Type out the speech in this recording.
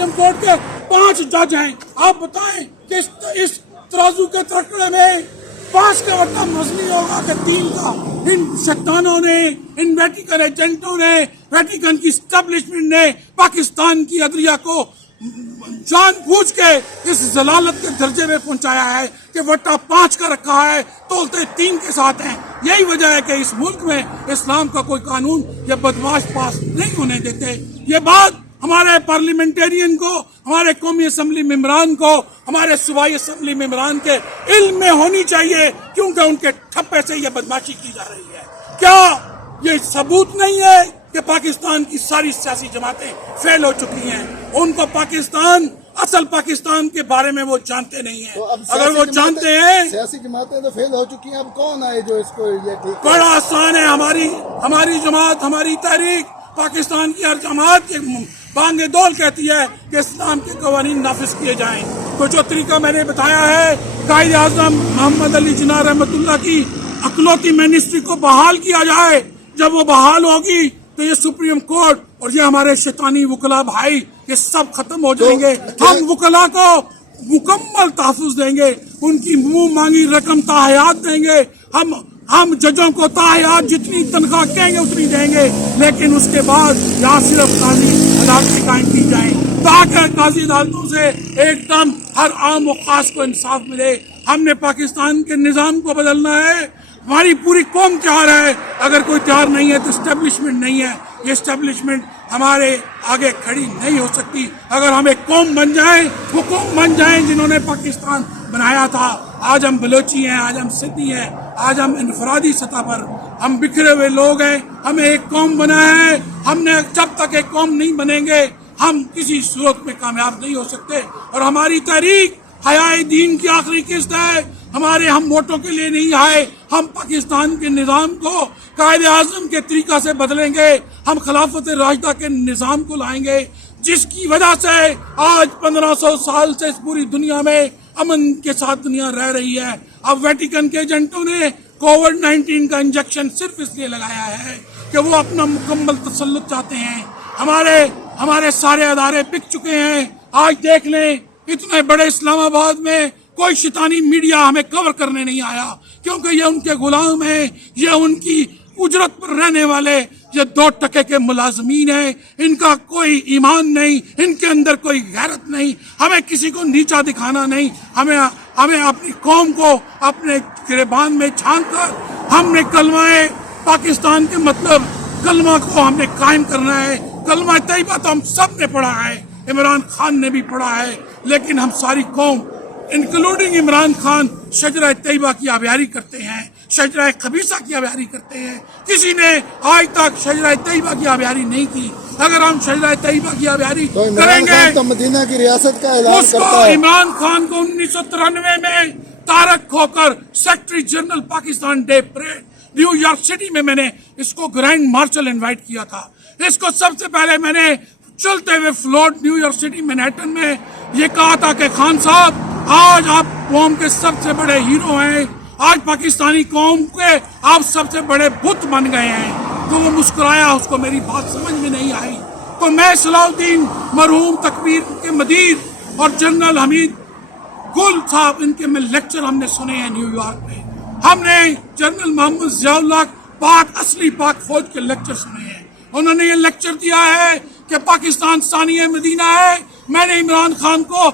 Supreme court کے 5 جج ہیں. آپ بتائیں کہ اس ترازو کے ترکڑے میں 5 کا وٹا مزنی ہوگا کہ 3 کا. ان شیطانوں نے، ان ویٹیکن ایجنٹوں نے، ویٹیکن کی اسٹیبلشمنٹ نے پاکستان کی عدلیہ کو جان بوجھ کے اس ضلالت کے درجے میں پہنچایا ہے کہ وٹا 5 کا رکھا ہے، تولتے 3 کے ساتھ ہیں. یہی وجہ ہے کہ اس ملک میں اسلام کا کوئی قانون یا بدماش پاس نہیں ہونے دیتے. یہ بات ہمارے پارلیمنٹرین کو، ہمارے قومی اسمبلی ممبران کو، ہمارے صوبائی اسمبلی ممبران کے علم میں ہونی چاہیے، کیونکہ ان کے ٹھپے سے یہ بدماشی کی جا رہی ہے. کیا یہ ثبوت نہیں ہے کہ پاکستان کی ساری سیاسی جماعتیں فیل ہو چکی ہیں؟ ان کو پاکستان، اصل پاکستان کے بارے میں وہ جانتے نہیں ہیں. اگر وہ جانتے ہیں، سیاسی جماعتیں تو فیل ہو چکی ہیں، اب کون آئے جو اس کو یہ ٹھیک؟ بڑا آسان ہے. ہماری جماعت، ہماری تحریک پاکستان کی ہر جماعت کے بانگ دول کہتی ہے کہ اسلام کے قوانین نافذ کیے جائیں. تو جو طریقہ میں نے بتایا ہے، قائد اعظم محمد علی جناح رحمۃ اللہ کی اکلوتی منسٹری کو بحال کیا جائے. جب وہ بحال ہوگی تو یہ سپریم کورٹ اور یہ ہمارے شیطانی وکلا بھائی یہ سب ختم ہو جائیں گے. ہم وکلا کو مکمل تحفظ دیں گے، ان کی منہ مانگی رقم تاحیات دیں گے. ہم ججوں کو تاحیات جتنی تنخواہ کہیں گے اتنی دیں گے، لیکن اس کے بعد یہاں صرف قاضی عدالتیں قائم کی جائیں تاکہ قاضی عدالتوں سے ایک دم ہر عام و خاص کو انصاف ملے. ہم نے پاکستان کے نظام کو بدلنا ہے. ہماری پوری قوم تیار ہے. اگر کوئی تیار نہیں ہے تو اسٹیبلشمنٹ نہیں ہے. یہ اسٹیبلشمنٹ ہمارے آگے کھڑی نہیں ہو سکتی. اگر ہم ایک قوم بن جائیں، وہ قوم بن جائیں جنہوں نے پاکستان بنایا تھا. آج ہم بلوچی ہیں، آج ہم سندھی ہیں، آج ہم انفرادی سطح پر ہم بکھرے ہوئے لوگ ہیں. ہمیں ایک قوم بنا ہے. ہم نے جب تک ایک قوم نہیں بنیں گے ہم کسی صورت میں کامیاب نہیں ہو سکتے. اور ہماری تحریک حیائے دین کی آخری قسط ہے. ہم ووٹوں کے لیے نہیں آئے. ہم پاکستان کے نظام کو قائد اعظم کے طریقہ سے بدلیں گے. ہم خلافت راشدہ کے نظام کو لائیں گے، جس کی وجہ سے آج 1500 سال سے اس پوری دنیا میں امن کے ساتھ دنیا رہ رہی ہے. اب ویٹیکن کے ایجنٹوں نے کووڈ-19 کا انجیکشن صرف اس لیے لگایا ہے کہ وہ اپنا مکمل تسلط چاہتے ہیں. ہمارے سارے ادارے بک چکے ہیں. آج دیکھ لیں، اتنے بڑے اسلام آباد میں کوئی شیطانی میڈیا ہمیں کور کرنے نہیں آیا، کیونکہ یہ ان کے غلام ہیں. یہ ان کی اجرت پر رہنے والے یہ 2 ٹکے کے ملازمین ہیں. ان کا کوئی ایمان نہیں، ان کے اندر کوئی غیرت نہیں. ہمیں کسی کو نیچا دکھانا نہیں. ہمیں اپنی قوم کو اپنے گریبان میں چھانک کر ہم نے کلمہ پاکستان کے مطلب کلمہ کو ہم نے قائم کرنا ہے. کلمہ طیبہ تو ہم سب نے پڑھا ہے، عمران خان نے بھی پڑھا ہے، لیکن ہم ساری قوم انکلوڈنگ عمران خان شجرہ طیبہ کی آبیاری کرتے ہیں، شجرہ خبیثہ کی آبیاری کرتے ہیں. کسی نے آج تک شجرہ طیبہ کی آبیاری نہیں کی. اگر ہم شجرہ طیبہ کی آبیاری کریں گے تو مدینہ کی ریاست کا اعلان اس کو کرتا ہے. عمران خان کو 1993 میں Tariq Khokhar secretary general Pakistan day parade new York city میں نے اس کو گرینڈ مارشل انوائٹ کیا تھا. اس کو سب سے پہلے میں نے چلتے ہوئے float new York city Manhattan میں یہ کہا تھا کہ خان صاحب آج آپ قوم کے سب سے بڑے ہیرو ہیں. آج پاکستانی قوم کے آپ سب سے بڑے بت بن گئے ہیں. تو وہ مسکرایا، اس کو میری بات سمجھ میں نہیں آئی. تو میں صلاح الدین مرحوم تکبیر کے مدیر اور جنرل حمید گل صاحب ان کے میں لیکچر ہم نے سنے ہیں نیو یارک میں. ہم نے جنرل محمد ضیاء اللہ اصلی پاک فوج کے لیکچر سنے ہیں. انہوں نے یہ لیکچر دیا ہے کہ پاکستان ثانیہ مدینہ ہے. میں نے عمران خان کو